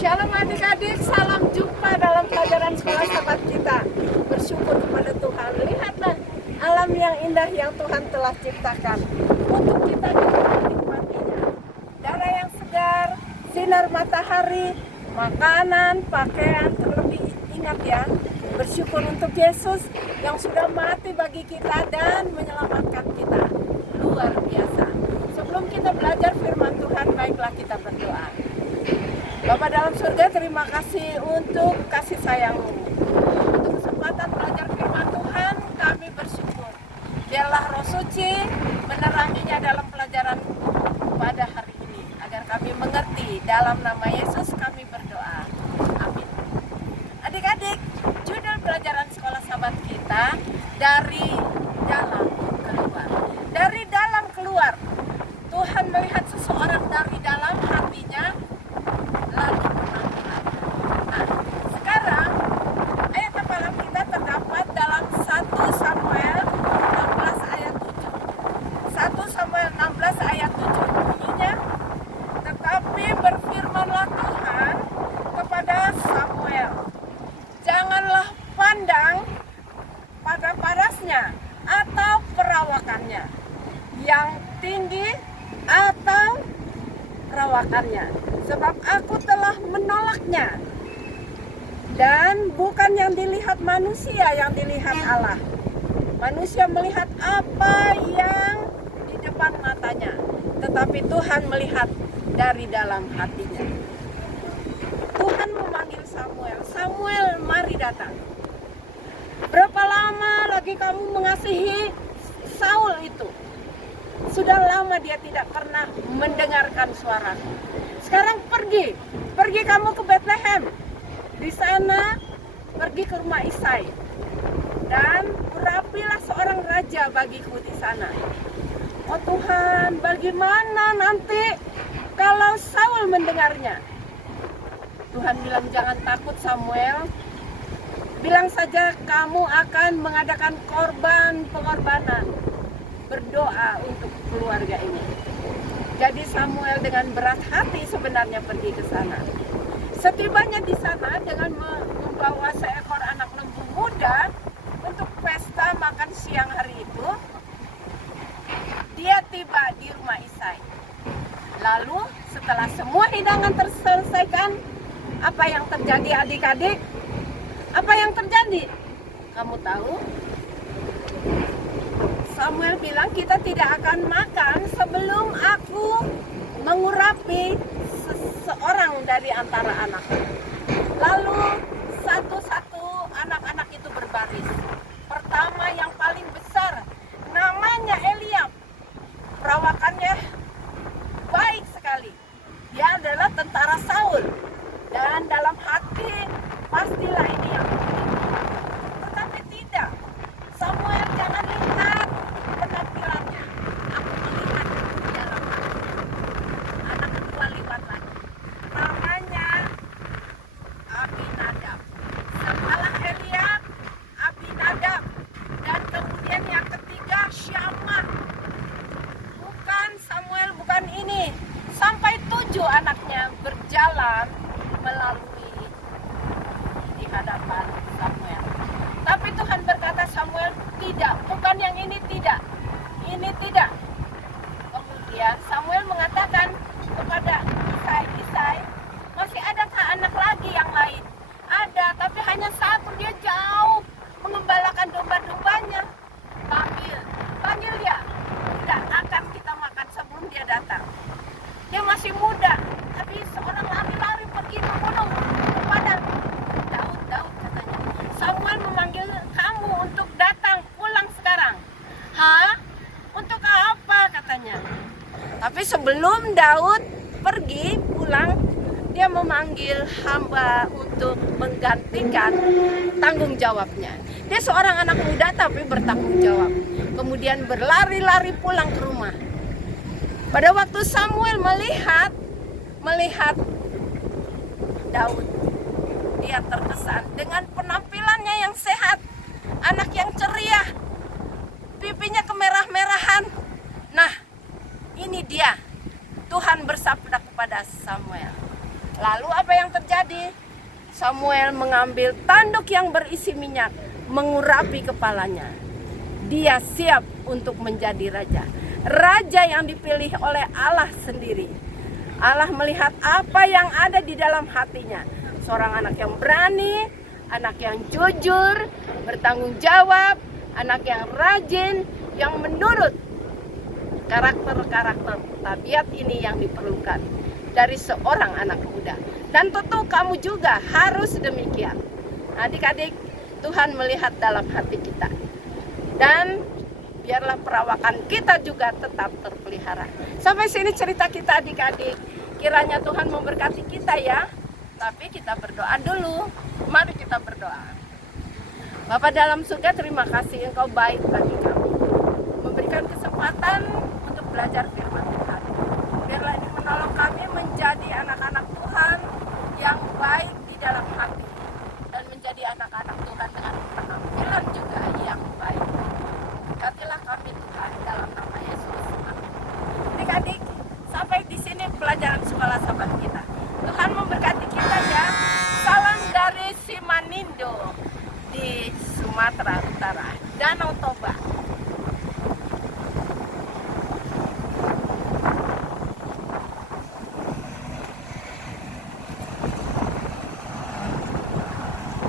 Shalom adik-adik, salam jumpa dalam pelajaran sekolah sahabat kita. Bersyukur kepada Tuhan. Lihatlah alam yang indah yang Tuhan telah ciptakan untuk kita menikmatinya. Udara yang segar, sinar matahari, makanan, pakaian. Terlebih ingat ya, bersyukur untuk Yesus yang sudah mati bagi kita dan menyelamatkan kita. Luar biasa. Sebelum kita belajar firman Tuhan, baiklah kita berdoa. Bapa dalam surga, terima kasih untuk kasih sayang-Mu. Untuk kesempatan belajar firman Tuhan, kami bersyukur. Biarlah Roh Suci meneranginya dalam pelajaran pada hari ini, agar kami mengerti. Dalam nama Yesus kami berdoa. Amin. Adik-adik, judul pelajaran sekolah sahabat kita, dari dalam keluar. Dari dalam keluar. Tuhan melihat seseorang dari dalam hatinya, lalu menangkap. Nah, sekarang ayat hafalan kita terdapat dalam 1 Samuel 16 ayat 7. 1 Samuel 16 ayat 7 bunyinya, tetapi berfirmanlah Tuhan kepada Samuel, janganlah pandang pada parasnya atau perawakannya yang tinggi atau perawakannya, sebab aku telah menolaknya. Dan bukan yang dilihat manusia yang dilihat Allah. Manusia melihat apa yang di depan matanya, tetapi Tuhan melihat dari dalam hatinya. Tuhan memanggil Samuel, Samuel mari datang. Berapa lama lagi kamu mengasihi Saul itu? Sudah lama dia tidak pernah mendengarkan suaraku. Sekarang pergi kamu ke Bethlehem. Di sana pergi ke rumah Isai dan urapilah seorang raja bagiku di sana. Oh Tuhan, bagaimana nanti kalau Saul mendengarnya? Tuhan bilang, jangan takut Samuel. Bilang saja kamu akan mengadakan pengorbanan. Berdoa untuk keluarga ini. Jadi Samuel dengan berat hati sebenarnya pergi ke sana. Setibanya di sana dengan membawa seekor anak lembu muda untuk pesta makan siang hari itu, dia tiba di rumah Isai. Lalu setelah semua hidangan terselesaikan, apa yang terjadi adik-adik? Apa yang terjadi? Kamu tahu? Samuel bilang, kita tidak akan makan sebelum aku mengurapi seseorang dari antara anak. Lalu satu-satu anak-anak itu berbaris. Pertama yang paling besar, namanya Eliab. Perawakannya baik sekali. Dia adalah tentara Saul. Dan dalam hati, pastilah ini yang penting. Tetapi tidak. Samuel jangan lihat penampilannya. Aku melihat dalam hati. Anak kedua lihat lagi. Namanya Abinadab. Setelah Eliab, Abinadab. Dan kemudian yang ketiga Syamah. Bukan Samuel, bukan ini. Sampai 7 anaknya berjalan melalui di hadapan Samuel. Tapi Tuhan berkata, Samuel, tidak, bukan yang ini tidak. Ini tidak. Kemudian Samuel mengatakan kepada Isai, masih adakah anak lagi yang lain? Ada, tapi hanya satu, dia jauh mengembalakan domba-dombanya. Panggil dia. Tidak akan kita makan sebelum dia datang. Dia masih muda, tapi seorang lari-lari pergi ke gunung kepada Daud katanya. Samuel memanggil kamu untuk datang pulang sekarang. Hah? Untuk apa katanya? Tapi sebelum Daud pergi pulang, dia memanggil hamba untuk menggantikan tanggung jawabnya. Dia seorang anak muda tapi bertanggung jawab. Kemudian berlari-lari pulang ke rumah. Pada waktu Samuel melihat Daud, dia terkesan dengan penampilannya yang sehat, anak yang ceria, pipinya kemerah-merahan. Nah, ini dia. Tuhan bersabda kepada Samuel, Lalu apa yang terjadi? Samuel mengambil tanduk yang berisi minyak, mengurapi kepalanya. Dia siap untuk menjadi raja. Raja yang dipilih oleh Allah sendiri. Allah melihat apa yang ada di dalam hatinya. Seorang anak yang berani, anak yang jujur, bertanggung jawab, anak yang rajin, yang menurut karakter-karakter tabiat ini yang diperlukan dari seorang anak muda. Dan tentu kamu juga harus demikian. Adik-adik, Tuhan melihat dalam hati kita. Dan biarlah perawakan kita juga tetap terpelihara. Sampai sini cerita kita adik-adik. Kiranya Tuhan memberkati kita ya. Tapi kita berdoa dulu. Mari kita berdoa. Bapa dalam surga, terima kasih Engkau baik bagi kami. Memberikan kesempatan untuk belajar firman Tuhan. Biarlah ini menolong kami menjadi anak-anak Tuhan yang baik di dalam hati. Dan menjadi anak-anak Tuhan dengan penampilan juga yang baik. Berkatilah kami Tuhan dalam nama Yesus. Adik-adik, sampai di sini pelajaran